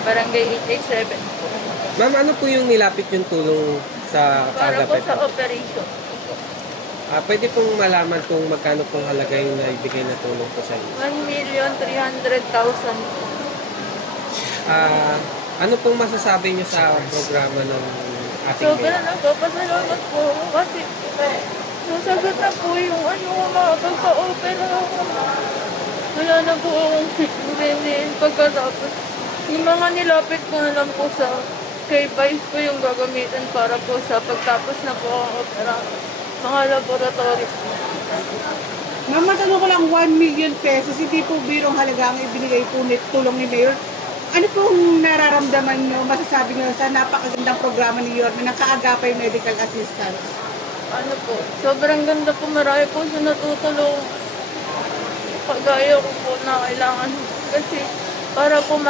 Barangay 887 po. Ma'am, ano po yung nilapit yung tulong sa Para po kaagapay sa po? operation. Pwede pong malaman kung magkano pong halaga yung naibigay na tulong po sa inyo. 1,300,000 po. Ano pong masasabi niyo sa programa ng ating Sobrang mayor? nagpapasalamat po ako kasi nasagot na po yung makapagpa-opera ako. Wala na po akong bilhin pagkatapos. Yung mga nilapit ko na lang po sa kay Vice po yung gagamitin para po sa pagtapos na po ang opera. Mga laboratory po. Ma'am, matanong ko lang, 1 million pesos, hindi po birong halaga ang ibinigay po tulong ni Mayor. Ano pong nararamdaman nyo, masasabi nyo sa napakagandang programa ni Yorme ng Kaagapay Medical Assistance? Ano po, sobrang ganda po, marami po siya natutulong. Kagaya ko po na kailangan kasi para po